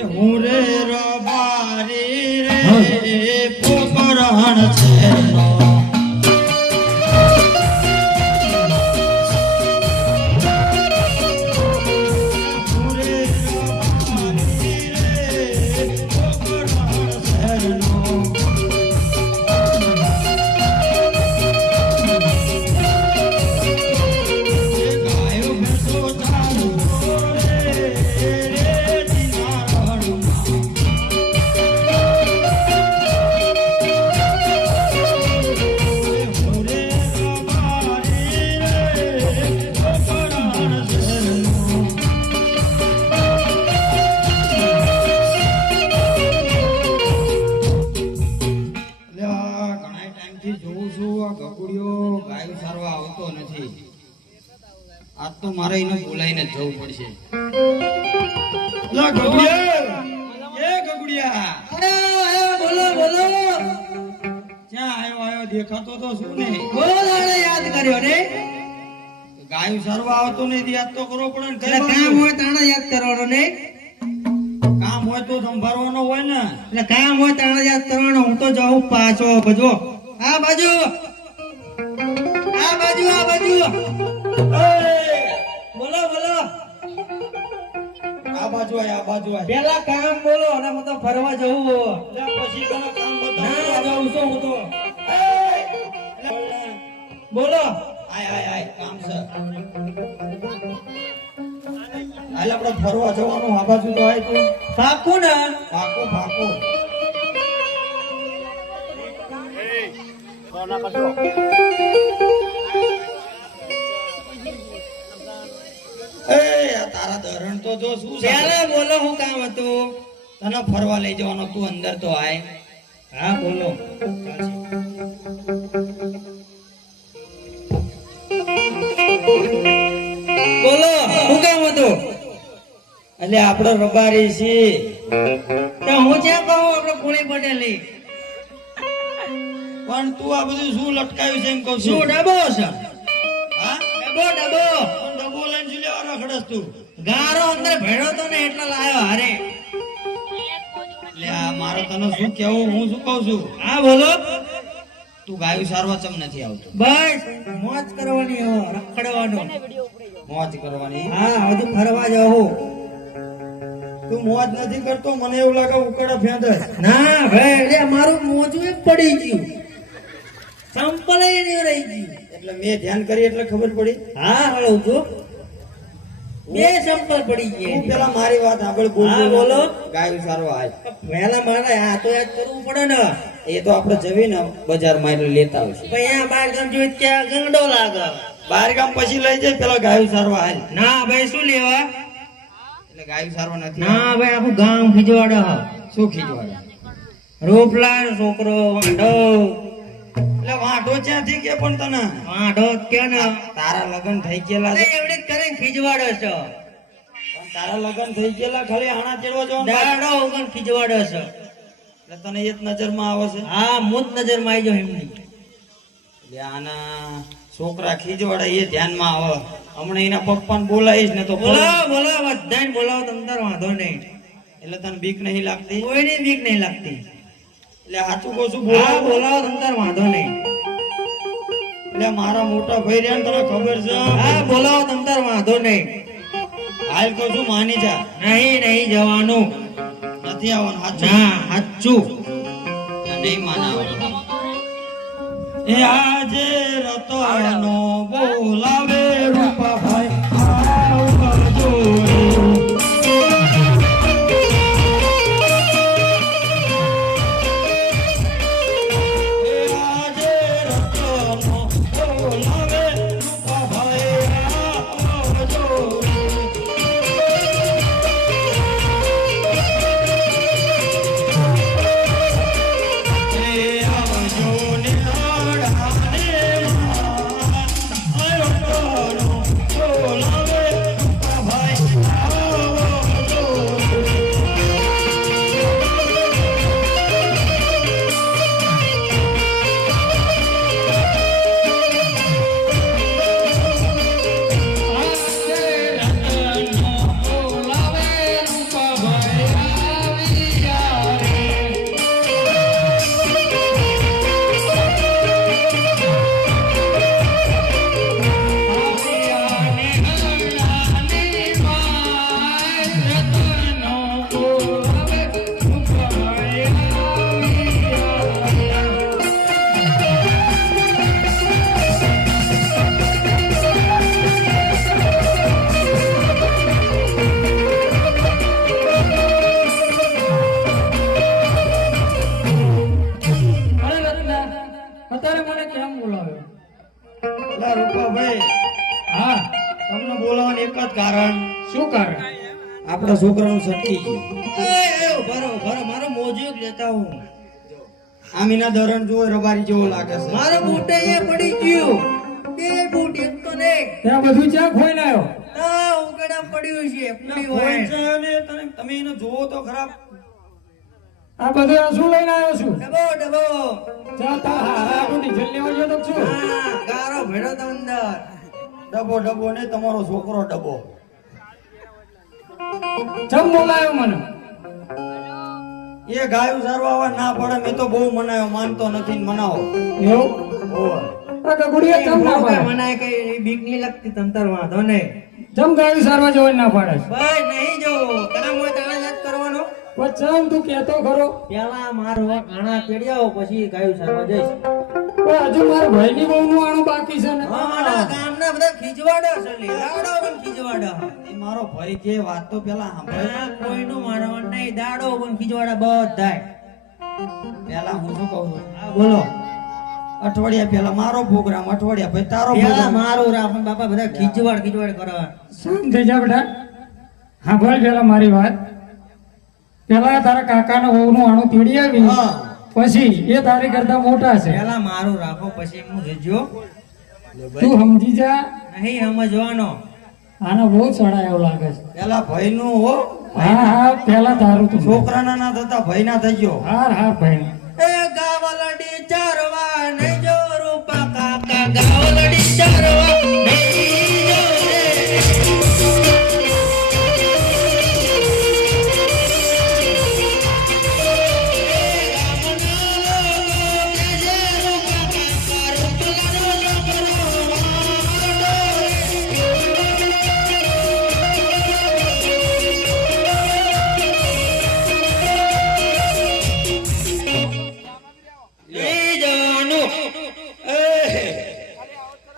હું રે રબારી રે પોકરણ છે આજ તો મારે એને બોલાઈને જવું પડશે. બોલો બોલો ક્યાં આવ્યો દેખાતો તો શું ને યાદ કર્યો ને ગાયું સરવા આવતો નહીં યાદ તો કરવો પડે ને. કામ હોય તાણા યાદ કરવાનો ને કામ હોય તો સંભાળવાનો હોય ને. એટલે કામ હોય તાણા યાદ કરવાનો. હું તો જાઉં પાછો બજો આ બાજુ આ બાજુ આ બાજુ બોલો બોલો આ બાજુ આય આ બાજુ આય. પેલા કામ બોલો અને હું તો ફરવા જવું પછી તને કામ ના જાઉં છું હું તો બોલો આય આય આય કામ છે. હાલ આપણે ફરવા જવાનું આ બાજુ તો આય તો પાકું ને પાકો પાકો. તારા ધરણ તો જો શું છે. પેલા બોલો હું કામ હતું. તને ફરવા લઈ જવાનો તું અંદર તો આય. હા બોલો બોલો હું કામ હતું. એટલે આપડે રબારી છીએ તો હું ક્યાં કહું આપણે પૂરી પટેલી પણ તું આ બધું શું લટકાવ્યું છે એમ કહું શું છું. ડબો છે હા ડબો ડબો પણ ડબો લઈને શું લેવા રખડસ તું. ગારો અંદર ભેળો તો ને એટલા લાયો હારે. એટલે આ મારે તને શું કેવું હું શું કહું છું. હા બોલો તું ગાયું સારવા ચમ નથી આવતો. બસ મોજ કરવાની હો રખડવાનું. મોજ કરવાની. હા હજુ ફરવા જવું. તું મોજ નથી કરતો મને એવું લાગે ઉકળે ફેંદ. ના ભાઈ એટલે મારું મોજું એક પડી ગયું. સંપલ નહીં રહી ગયું. એટલે મેં ધ્યાન કરી એટલે ખબર પડી. હા હળો જો બે સંપલ પડી તું ગયા. પેલા મારી વાત આગળ બોલ. હા, બોલો. ગાયું સારવા આય. પહેલા મારે આ તો યાદ કરવું પડે ને. એ તો આપણે જવી ને બજારમાં એટલે લેતા આવશે. પણ અહીંયા બાર ગામ જોઈ ત્યાં ગંગડો લાગે. બહાર ગામ પછી લઈ જાય પેલા ગાયું સારવા હાલ. ના ભાઈ શું લેવા. એટલે ગાયું સારવા નથી. ના ભાઈ આખું ગામ ખીજવાડે. શું ખીજવાડે. રોપલા છોકરો વાંઢો એટલે વાંઢો ક્યાંથી કે પણ તને વાંઢો કે ને તારા લગન થઈ ગયેલા છે. એવડે કરીને ખીજવાડે છે. પણ તારા લગન થઈ ગયેલા ખાલી આણા તેડવા જવાનું. દાડો ઉગન ખીજવાડે છે. એટલે તને એ જ નજરમાં આવે છે. હા મુદ નજરમાં આવી જાવ એમની. એટલે આના છોકરા ખીજવાડા એ ધ્યાનમાં આવે. હમણાં એના પપ્પાને બોલાવીશ ને તો બોલાવો બોલાવો બધાને બોલાવો તમ તાર વાંધો નહીં. એટલે તને બીક નહીં લાગતી. કોઈની બીક નહીં લાગતી. એટલે સાચું કહું છું હા બોલાવો. બોલાવો તમ તાર વાંધો નહીં. એટલે મારા મોટા ભાઈ રહ્યા ને તને ખબર છે. હા બોલાવો તમ તાર વાંધો નહીં. હાલ કહું છું માની જા. નહીં નહીં જવાનું. નથી આવવાનું. સાચું ના સાચું. નહીં માનાવાનું. એ આજે રતનો બોલાવે રૂપાભાઈ આવજો રે. એ આજે રતનો બોલાવે રૂપાભાઈ આવજો રે. એ આવજો ને આડાને માં આયો કારણ શું કારણ? આપણા છોકરાનું સટકી ગયું. બરો મારો મોજું લેતા હું. આમીના ધરણ જોવે રબારી જેવો લાગે છે. મારો બૂટ અહીંયા પડી ગયું. બે બૂટ એક તો નહીં. ત્યાં બધું ક્યાં ખોઈને આવ્યો? ઉકેડા પડ્યું છે. પૂરી કોઈ વાય. છે ને તમે એને જોવો તો ખરાબ. આ બધું આ શું લઈને આવ્યો છું? ડબો. જા તા હારા બુટી જલ્દી આવજો તો છું. હા, ગારો ભેડો તો અંદર. ડબો ને તમારો છોકરો ડબો. ચમ બોલાયો મને? એ ગાયું સારવા આવવા ના પડે. મેં તો બહુ મનાયો, માનતો નથી ને મનાવો. એવું? ઓય. આ ગગુડિયા ચમ ના પાડે? મનાય કઈ બીક નહીં લાગતી તંતર વાંધો નહીં. ચમ ગાડી સારવા જવાની ના પાડે? ભાઈ નહીં જો તારા મોય તારા યાદ કરવાનો. પણ ચમ તું કહેતો ખરો? પેલા મારો ઘણા પેડિયાઓ પછી ગાયું સારવા જઈશ. પણ હજુ મારા ભાઈની બહુનું આણું બાકી છે ને. અમારા ગામના બધા ખીજવાડા છે લીલાવડો પણ ખીજવાડા. એ મારો ભાઈ કે વાત તો પેલા સાંભળ. આ કોઈનું માનવાનું નહીં દાડો પણ ખીજવાડા બધાય. પેલા હું શું કહું છું? હા બોલો. અઠવાડિયા પેલા મારો પ્રોગ્રામ, અઠવાડિયા પછી તારો પેલા પ્રોગ્રામ. મારું રાખો બાપા બધા ખીજવાડ કરવા. શાંત થઈ જા બેટા. હા ભાઈ પેલા મારી વાત. પેલા તારા કાકાના વહુનું આણું પીડી આવી. હા. પછી એ તારી કરતા મોટા છે. પેલા મારું રાખો પછી હું જજો. તું સમજી જા. નહીં સમજવાનો. આનો બહુ ચડાયો લાગે છે. પેલા ભાઈ નું હો. હા પેલા તારું તું છોકરાના ના થતા ભાઈ ના થઈ ગયો. હાર ભાઈ. એ ગાવલડી ચારવા નહીં જો રૂપા કાકા ગાવલડી ચારવા નહીં જો રે.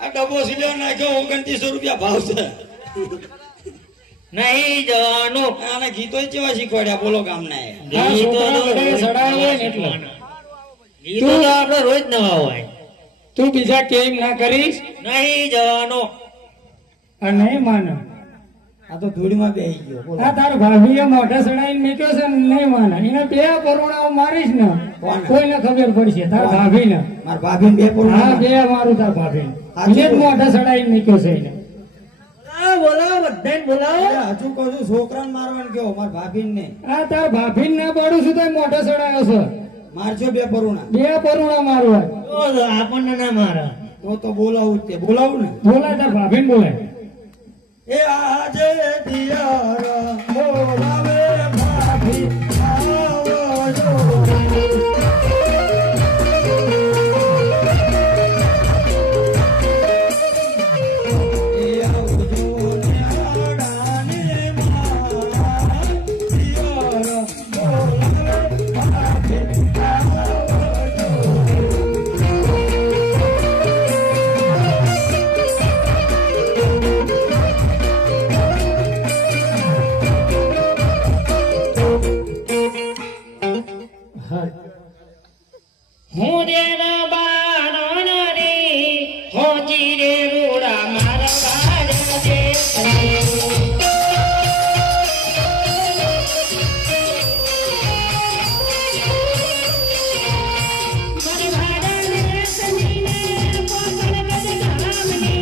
આ ડબ્બો સિલ્યો નાખ્યો 2900 રૂપિયા ભાવ છે. નહીં જવાનું. આને ગીતો કેવા શીખવાડ્યા બોલો ગામના એ? આ છોકરા બધાએ ચડાયો હોય ને એટલે. ગીતો તો આપણે રોજ નવા હોય. તું બીજા કેમ ના કરીશ? નહીં જવાનું. આ નહીં માને. આ તો ધૂળમાં બેહી ગયો બોલો. આ તાર ભાભીએ મોઢા ચડાઈને મેક્યો છે ને નહીં માને. એને બે પરોણાઓ મારીશ ને કોને? કોઈને ખબર પડશે. તાર ભાભીને. મારા ભાભીને બે પૂરું હા બે મારું તાર ભાભી. હાચું એને જ મોઢા ચડાઈને મેક્યો છે એને. બોલાવો બધાને બોલાવો. હજુ કહું છું છોકરાને મારવાનું કેવો, મારા ભાભીને નહીં. આ તાર ભાભીને ના પાડું છું તો મોઢા ચડાયો છે. મારજો બે પરુણા. બે પરોણા મારવા. તો આપણને ના મારે. તો બોલાવું જ તે. બોલાવું ને. બોલાય તાર ભાભીને બોલાય. એ આજે દિયારા બોલાવે ભાભી આવજો. એ આવજો ન્યાડાને માં દિયારા બોલાવે ભાભી આવજો. હું રે બારણ રે હોજી રે રૂડા મારા વાડા દે મારી વાડા ને સજીને પોકળ બદ ગામને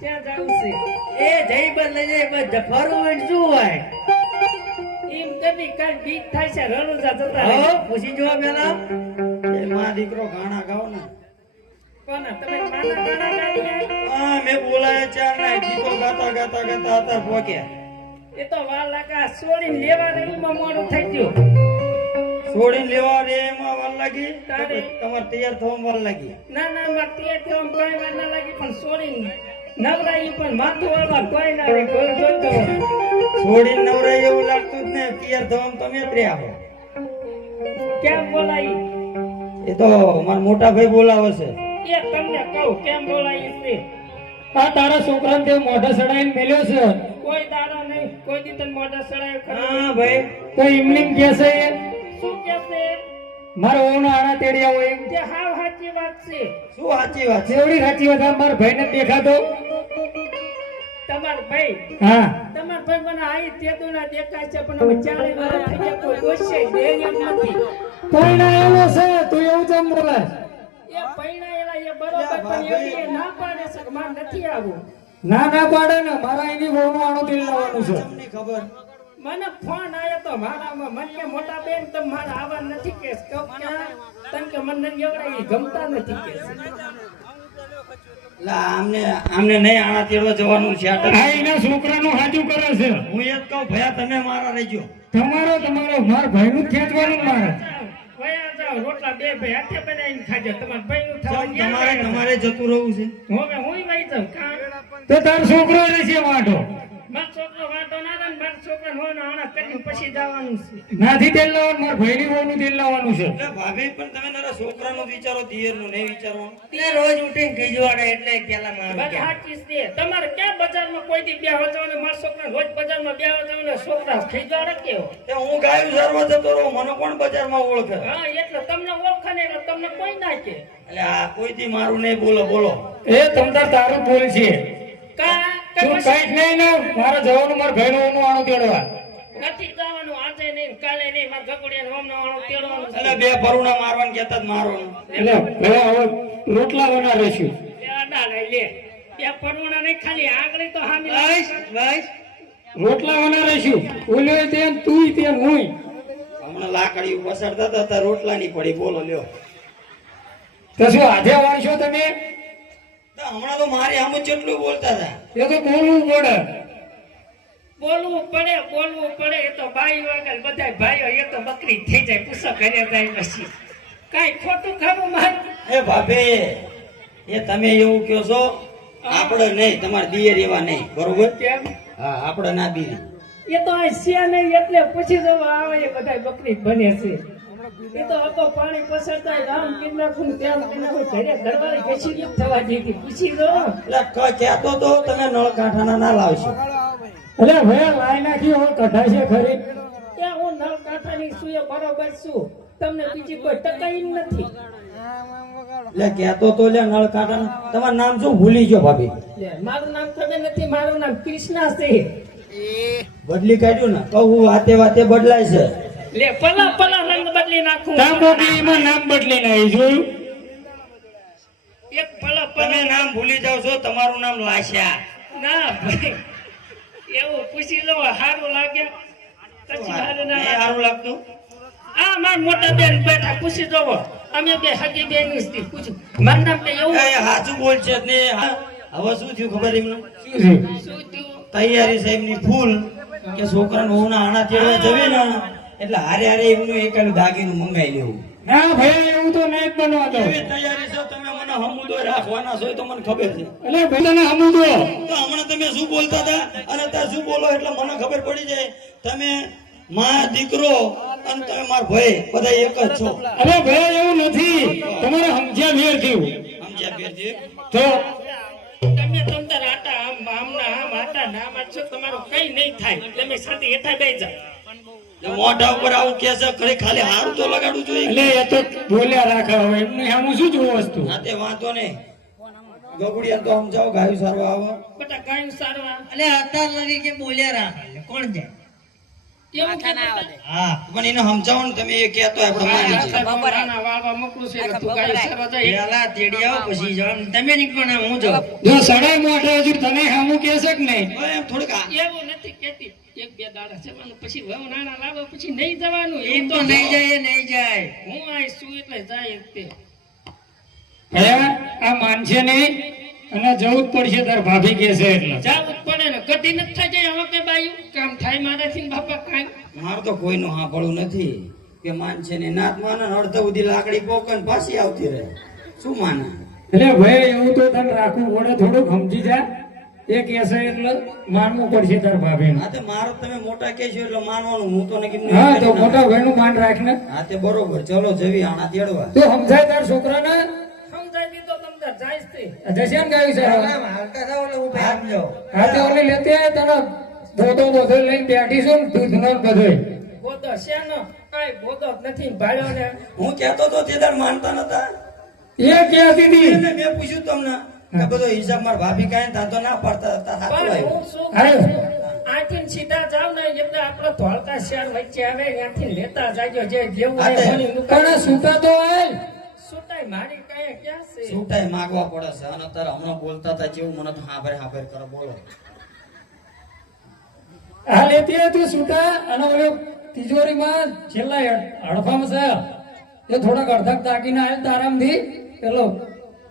ક્યાં જાવું છે એ જઈ બસ લઈ જાય બસ જફારું હોય ને શું હોય એમ કદી કાંઈ બીક થાય છે રણુજા જતા રહે. હો પૂછી જોવા પેલા એ માં દીકરો ગાણા ગાઓ ને કોના તમે માના ગાણા ગાડી આય? હા મેં બોલાયા ચાર ના ગીતો ગાતા ગાતા ગાતા હતા પહોંચ્યા એ તો વાર લાગા છોડીને લેવા રેલીમાં મોડું થઈ ગયું. છોડીને લેવા રે એમાં વાર લાગી તારે? તમારે તૈયાર થવામાં વાર લાગી ના ના મારે તૈયાર થવામાં કોઈ વાર ના લાગી પણ છોડીને નવરાઈ પણ માથું વાળવા કોઈ ના રે કોઈ જોતો છોડીને નવરાય એવું લાગતું જ ને તૈયાર થવામાં તમે જ રહ્યા હો કેમ બોલાઈ એ તો મારા મોટા ભાઈ બોલાવે છે એ તમને કહું કેમ બોલાઈ છે આ તારા છોકરાને તે મોઢે સડાઈને મેલ્યો છે કોઈ દાડો નહીં કોઈ દી તને મોઢા સડાય ખરું હા ભાઈ તો એમની કે છે એ શું કે છે મારો ઓનો આણા તેડી આવો એમ તે હાવ સાચી વાત છે શું સાચી વાત છે જેવડી સાચી વાત આ મારા ભાઈને દેખાતો તમાર ભાઈ હા તમાર ભાઈ મને આઈ તેદુના દેખાય છે પણ હવે 40 વર્ષ થઈ ગયા કોઈ દોષે દે એમ નથી કોઈના એવો છે તું એવું કેમ બોલાય એ પૈણાયેલા એ બરોબર પણ એવી એ ના પાડે છે કે માર નથી આવું ના ના પાડે ને મારા એની બહુનું આણું તેલ લાવવાનું છે તમને ખબર મને ફોન આવ્યો તો મારા મને મોટા બેન તમે મારે આવવા નથી કે કહું ક્યાં તને કે મને એવડા ઈ ગમતા નથી કે લા આમને નહીં આણા તેડવા જવાનું છે આ આ એના છોકરાનું હાજુ કરે છે હું એ જ કહું ભયા તમે મારા રહેજો તમારો મારા ભાઈનું ખેંચવાનું મારે વયા જાઓ રોટલા બે ભાઈ હાથે બનાવીને ખાજો તમાર ભાઈનું થવા તમારે જતું રહેવું છે હવે હું વઈ જાઉં કાં તો તારો છોકરો રહેશે વાંઢો મારો છોકરો વાંધો ના થાય ને મારા છોકરાને હોય ને આણા કરી પછી જવાનું છે નાથી તેલ લાવવાનું મારા ભાઈની બહુનું તેલ લાવવાનું છે એટલે ભાભી પણ તમે તારા છોકરાનું વિચારો દિયરનું નહીં વિચારવાનું તે રોજ ઉઠીને ખીજવાડે એટલે પેલા મારું બસ ક્યાં? સાચી છે તમારે ક્યાં બજારમાં કોઈ દી બેહવા જવાનું મારા છોકરા રોજ બજારમાં બેહવા જવાનું છોકરા ખીજવાડે કેવો તે હું ગાયું સારવા જતો રહું મને કોણ બજારમાં ઓળખે હા એટલે તમને ઓળખે ને એટલે તમને કોઈ ના કે એટલે આ કોઈ દી મારું નહીં બોલો એ તમતાર તારું બોલ છે કા તું કઈક નહીં ને મારે જવાનું મારા ભાઈનું ઓનું આણું તેડવા નથી જવાનું આજે નહીં કાલે નહીં મારા ગગુડિયાને હોમનો વાળો તેડવાનું છે. એટલે બે પરુણા મારવાનું કહેતા જ મારવાનું એટલે ભલા હવે રોટલા બના રહેશું લે આડા લઈ લે બે પરુણા નહીં ખાલી આગળ તો હામી બસ બસ રોટલા બના રહેશું ઓલ્યો તે તું તે હું હમણાં લાકડી વસડતા હતા ત્યાં રોટલા ની પડી બોલો લ્યો તો શું આજે વાળશો તમે તો હમણાં તો મારી આમ જ જેટલું બોલતા હતા એ તો બોલવું પડે બોલવું પડે એ તો બાઈ વગર બધા ભાઈઓ એ તો બકરી થઈ જાય પૂછો ઘરે જાય પછી કાઈ ખોટું ખાવું મારું એ ભાભી એ તમે એવું કહો છો આપણે નહીં તમારે દિયર એવા નહીં બરોબર કેમ હા આપણે ના બી એ તો આ છે નહીં એટલે પૂછી જવા આવે એ બધા બકરી બને છે એ તો હતો પાણી પસરતા રામ કિન્નાખું તેલ કિન્નાખું ઘરે ઘરવાળી બેસી જ થવા જેવી પૂછી જો એટલે કહેતો તો તમે નળ કાંઠાના ના લાવશો એટલે ભાઈ લાઈ નાખી હવે કઢાશે ખરી ત્યાં હું નળ કાંઠાની સુએ બરોબર છું તમને બીજી કોઈ ટકાઈ નથી એટલે કહેતો તો લે નળ કાંઠાના તમારું નામ શું ભૂલી ગયો ભાભી લે, મારું નામ ખબર નથી મારું નામ કૃષ્ણા છે બદલી કાઢ્યું ને કહું વાતે બદલાય છે લે પલા રંગ બદલી નાખું તાંબોકીમાં નામ બદલી નાખી જોયું એક પલા તમે નામ ભૂલી જાવ છો તમારું નામ લાશ્યા ના ભાઈ એવું પૂછી લો સારું લાગે પછી હારું ના નહીં લાગે. સારું લાગતું આ માર મોટા બેન બેઠા પૂછી જોવો અમે બે હગી બેન થી પૂછ્યું મારું નામ કે એવું એ સાચું બોલ છે ને હવે શું થયું ખબર એમને શું થયું તૈયારી સાહેબ ની ફૂલ કે છોકરાને વહુના આણા તેડવા જવે ને એટલે હારે એમનું એકાલું દાગીનું મંગાઈ લેવું ના ભાઈ એવું તો નહીં જ બનવા દો એવી તૈયારી છે તમે મને હમુદો રાખવાના છો એ તો મને ખબર છે એટલે ભાઈ તને સમજો તો હમણાં તમે શું બોલતા હતા અને ત્યાં શું બોલો એટલે મને ખબર પડી જાય તમે માં દીકરો અને તમે મારા ભાઈ બધા એક જ છો અરે ભાઈ એવું નથી તમારે સમજ્યા મેર થયું સમજ્યા બેરજી તો તમે તમતાર આટા આમના આમ આટા નામ છો તમારું કઈ નહીં થાય એટલે મેં સાથે હેઠા બેસી જાવ મોઢા ઉપર આવું કે છે ખરી ખાલી હારું તો લગાડવું જોઈએ એટલે એ તો બોલ્યા રાખે હવે એમને આમ શું જોવું વસ્તુ ના તે વાંધો નહીં ગગુડિયા તો સમજાવો ગાયું સારું આવો બટા કાંઈ સારવા એટલે અત્યાર લગી કે બોલ્યા રાખે કોણ જાય એવું કહેતા હા પણ એને સમજાવો ને તમે એ કહેતો હોય આપણે માની છીએ. નાના વાળવા મોકલું છે એટલે તું ગાડી સારવા જાય પેલા તેડી આવો પછી જાઓ તમે નીકળો હું જો જો સડાઈ મોઢે હજુ તને સામું કહેશે કે નહીં? હવે એમ થોડીક એવું નથી કેતી એક બે દાડા જવાનું પછી વહુ નાના લાવો પછી નહીં જવાનું એમ તો નહીં જાય નહીં જાય હું આવીશ છું એટલે જાય જ તે હે આ માનશે નહીં અને જવું જ પડશે તાર ભાભી કહે છે એટલે જાવું જ પડે ને કઢી નથી થઈ જાય હવે કે બાયું કામ થાય મારાથી ને બાપા કાંઈ મારે તો કોઈનું સાંભળવું નથી કે માન છે ને નાત માને ને અડધા સુધી લાકડી પોકન પાછી આવતી રહે શું માને એટલે ભાઈ એવું તો તને રાખવું પડે, થોડુંક સમજી જા. એ કહેશે એટલે માનવું પડશે તાર ભાભીને. હા તે મારો તમે મોટા કહેશો એટલે માનવાનું હું તો નક્કી હા તો મોટા ભાઈનું માન રાખને. હા તે બરોબર ચલો જવી આણા તેડવા તો સમજાય તાર છોકરાને. સમજાય દીધો તમ તાર જાય જ તે જશે ને ગાવી છે હાલતા થાવ એટલે ઉભા આપજો હા તો ઓલી લેતી આવે તને ધોતો બધો લઈને બેઠીશું ને દૂધનો ને બધોય. ગોદો શેનો કાંઈ ગોદો જ નથી ને ભાડ્યો ને હું કહેતો તો તે દાડ માનતા નતા એ કહેતી હતી. એટલે મેં પૂછ્યું તમને કે બધો હિસાબ માર ભાભી કાંઈ તાતો ના પાડતા હતા સાચું પણ આવ્યું હું શું અરે. કરું? આથી સીધા જાવ ને એટલે આપણે ધોળકા શહેર વચ્ચે આવે ત્યાંથી લેતા જાજો જે જેવું હા, હોય તે. ભણી પણ દુકાને. આ છૂટા તો આય. સુટાય મારી કાંઈ ક્યાં છે છૂટાઈ માગવા પડે છે અને તારે હમણાં બોલતા હતા જેવું મને તો હાંભરે હાંભરે કરો બોલો આ લેતી હતી છૂટા અને ઓલી તિજોરીમાં છેલ્લા હડફામાં છે એ થોડાક અડધા દાગીને આવે તારામથી પેલો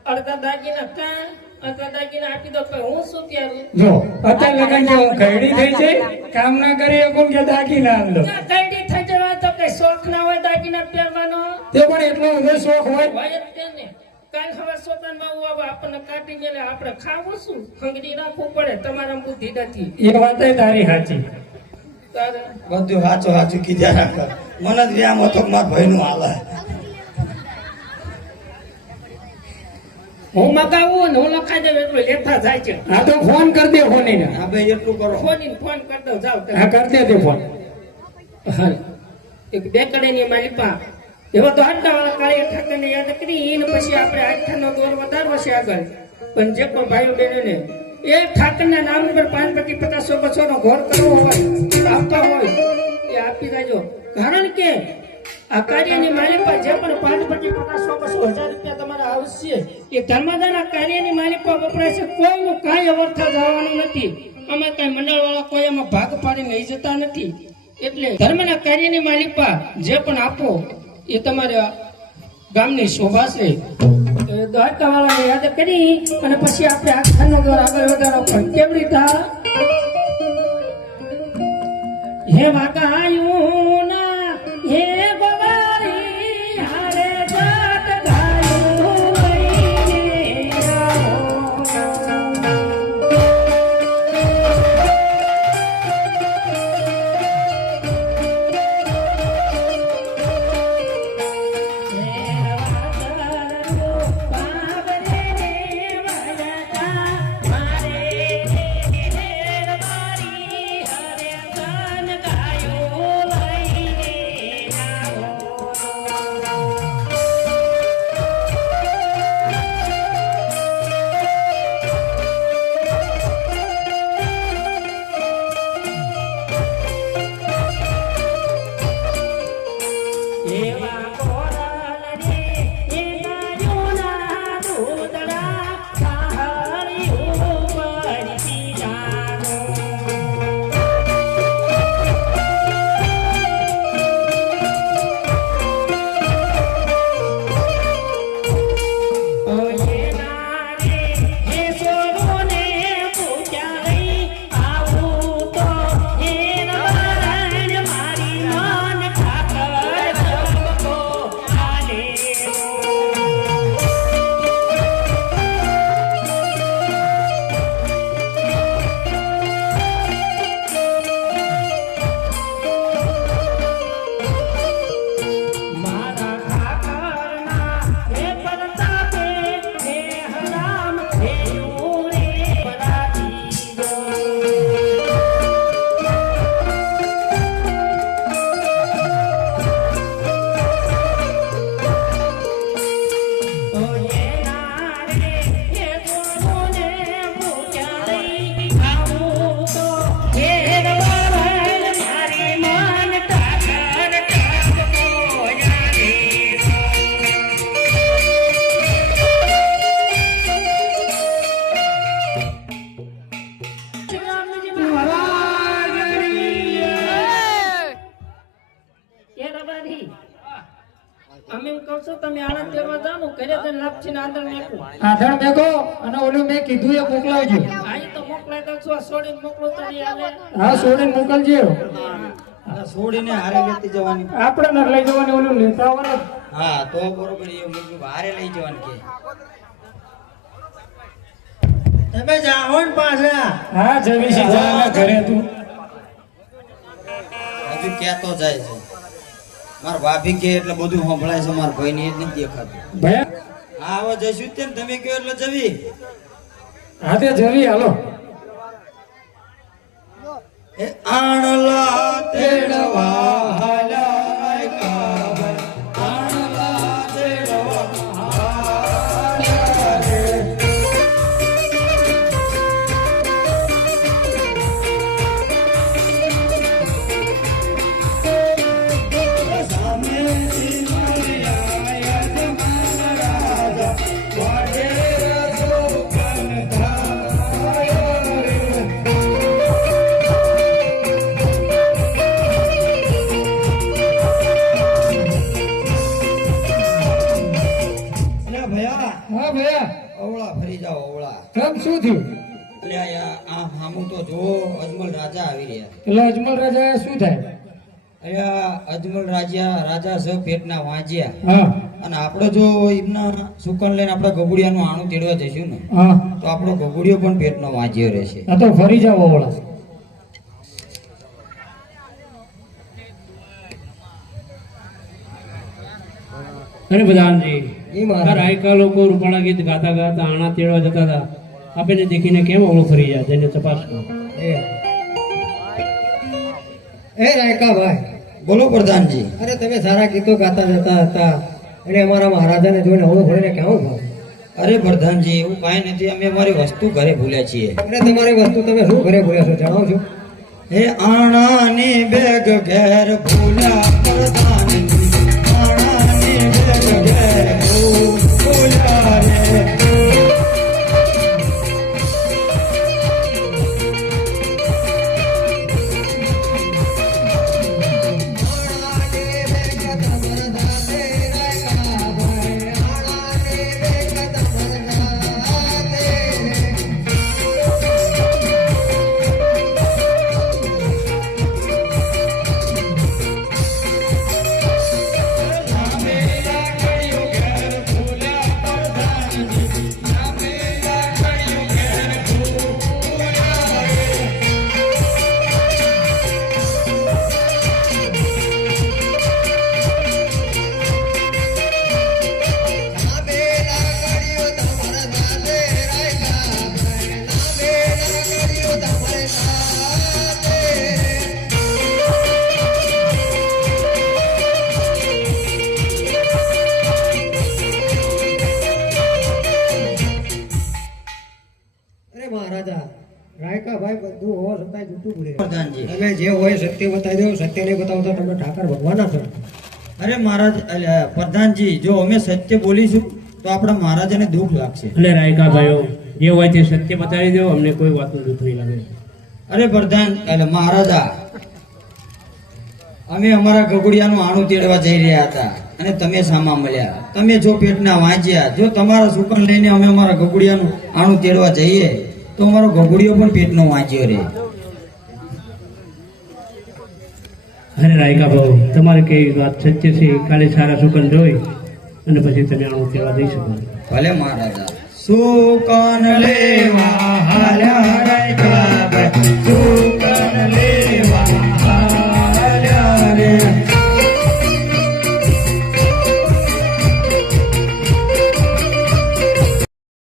અડધા દાગીના કાં અડધા દાગીના આપી દો પણ હું શું ત્યારે જો અત્યારે લગન જે ઘરડી થઈ છે કામ ના કરી એ કોણ કે દાગીના આમ લો. કઈડી થઈ જવા તો કઈ શોખ ના હોય દાગીના પહેરવાનો તે પણ એટલો બધો શોખ હોય. હોય જ તે ને કાલ હવે સોતાનમાં હું આવે આપણને કાઢી મેલે આપણે ખાવું શું ખંગડી રાખવું પડે તમારા બુદ્ધિ નથી એ વાત તારી સાચી. તારે બધું સાચું સાચું કીધા રાખે મને જ વ્યામ હતો કે મારા ભાઈનું હાલે હું મગાવું ને હું લખાઈ દઉં એટલું લેતા જાય છે આ તો ફોન કરી દે ફોનીને. હા ભાઈ એટલું કરો ફોન ફોન કરી દઉં જાઓ તમે. હા કરી દે તે ફોન. હા એક બે કડેની માલિપા એવો તો આટલાવાળા કાળિયા ઠાકરને યાદ કરી ને પછી આપણે આઠાનો દોર વધારવો છે આગળ પણ જે કોઈ ભાઈઓ બહેનોને એ ઠાકરના નામ ઉપર 5 50 50 100 નો ઘોર કરવો હોય આપવા હોય એ આપી દેજો કારણ કે આ કાર્યની માલિકા જે પણ 5 50 50 100 રૂપિયા તમારા આવશે એ ધર્મદાના કાર્યની માલિકા વપરાય છે કોઈનું કાંઈ અવર્થા જવાનું નથી અમે કઈ મંડળવાળા કોઈ એમાં ભાગ પાડી લઈ જતા નથી એટલે ધર્મના કાર્યની માલિકા જે પણ આપો એ તમારા ગામની શોભા છે દ્વારકાવાળાને યાદ કરી અને પછી આપણે આખ્યાનો દ્વાર આગળ વધારો પણ કેવડી થા હે વાગાયું ના હે ગવારી હારે જાત ગાયું લઈને આવો. મારે અમે આનંદ તેડવા જાનું ઘરે જઈને લાપસી ના આંધણ મેકું આધણ મેકો અને ઓલું મેં કીધું એ મોકલાવજો. આ ઈ તો મોકલાય તો છો છોડીને મોકલો તો નહીં આલે હા છોડીને મોકલજો. આ છોડીને હારે લેતી જવાની. આપણે ન લઈ જવાની ઓલું લેતા આવવાનું. હા તો બરોબર એ મૂકી હારે લઈ જવાની કે તમે જાઓ ને પાછા. હા જવી છે જા ઘરે તું. હજુ ક્યાં તો જાય છે મારા ભાભી કે એટલે બધું સંભળાય છે મારા ભાઈ ને એ જ નથી દેખાતું. ભયા હા હવે જઈશું જ તે ને તમે કહો એટલે જવી. હા તે જવી હાલો. એ આણલા તેડવા હાલ્યા કાબર, આણલા તેડવા હાલ્યા રે. સામેથી મળ્યા યજમાન રાજા, વાગે રસોકન થાય રે. અલ્યા ભયા હા ભયા અવળા ફરી જાઓ અવળા. કેમ શું થયું? અલ્યા આ હામું તો જો અજમલ રાજા આવી રહ્યા. એટલે અજમલ રાજા શું થાય? અલ્યા અજમલ રાજા છે પેટના વાંજ્યા. હા અને આપણે જો એમના સુકન લઈને આપણે ગગુડિયાનું આણું તેડવા જઈશું ને હા તો આપણો ગગુડિયો પણ પેટનો વાંજ્યો રહેશે. આ તો ફરી જાવ ઓળા. અરે પ્રધાનજી આ રાયકા લોકો રૂપાળા ગીત ગાતા ગાતા આણા તેડવા જતા હતા. આપણને દેખીને કેમ અવળો ફરી જાય તેને તપાસ કરો. એ રાયકા ભાઈ, બોલો પ્રધાનજી. અરે તમે સારા ગીતો ગાતા જતા હતા અને અમારા મહારાજાને જોઈને હળો ભરીને કેવું ભાવ. અરે પ્રધાનજી એવું કાંઈ નથી, અમે અમારી વસ્તુ ઘરે ભૂલ્યા છીએ. અને તમારી વસ્તુ તમે શું ઘરે ભૂલ્યા છો જણાવજો. હે આણાની બેગ ઘેર ભૂલ્યા પ્રધાનજી, આણાની બેગ ઘેર ભૂલ્યા રે. અરે મહારાજા, રાયકા ભાઈ બધું હોવા છતાંય જૂઠું બોલે. પ્રધાનજી તમે જે હોય સત્ય બતાવી દો, સત્ય નહીં બતાવતા તમે ઠાકર ભગવાન છો. અરે મહારાજ અલ્યા પ્રધાનજી જો અમે સત્ય બોલીશું તો આપણા મહારાજાને દુઃખ લાગશે. એટલે રાયકા ભાઈઓ જે હોય તે સત્ય બતાવી દો, અમને કોઈ વાતનું દુઃખ નહીં લાગે. અરે પ્રધાન એટલે મહારાજા અમે અમારા ગગુડિયાનું આણું તેડવા જઈ રહ્યા હતા અને તમે સામા મળ્યા. તમે જો પેટના વાંચ્યા, જો તમારા સુકન લઈને અમે અમારા ગગુડિયાનું આણું તેડવા જઈએ તો અમારો ગગુડિયો પણ પેટનો વાંચ્યો રહે. અરે રાયકા ભાઈ, તમારે કેવી વાત સત્ય છે. કાલે સારા સુકન જોઈ અને પછી તમે આણું તેડવા જઈ શકો. ભલે મહારાજા. સુકન લેવા હાલ્યા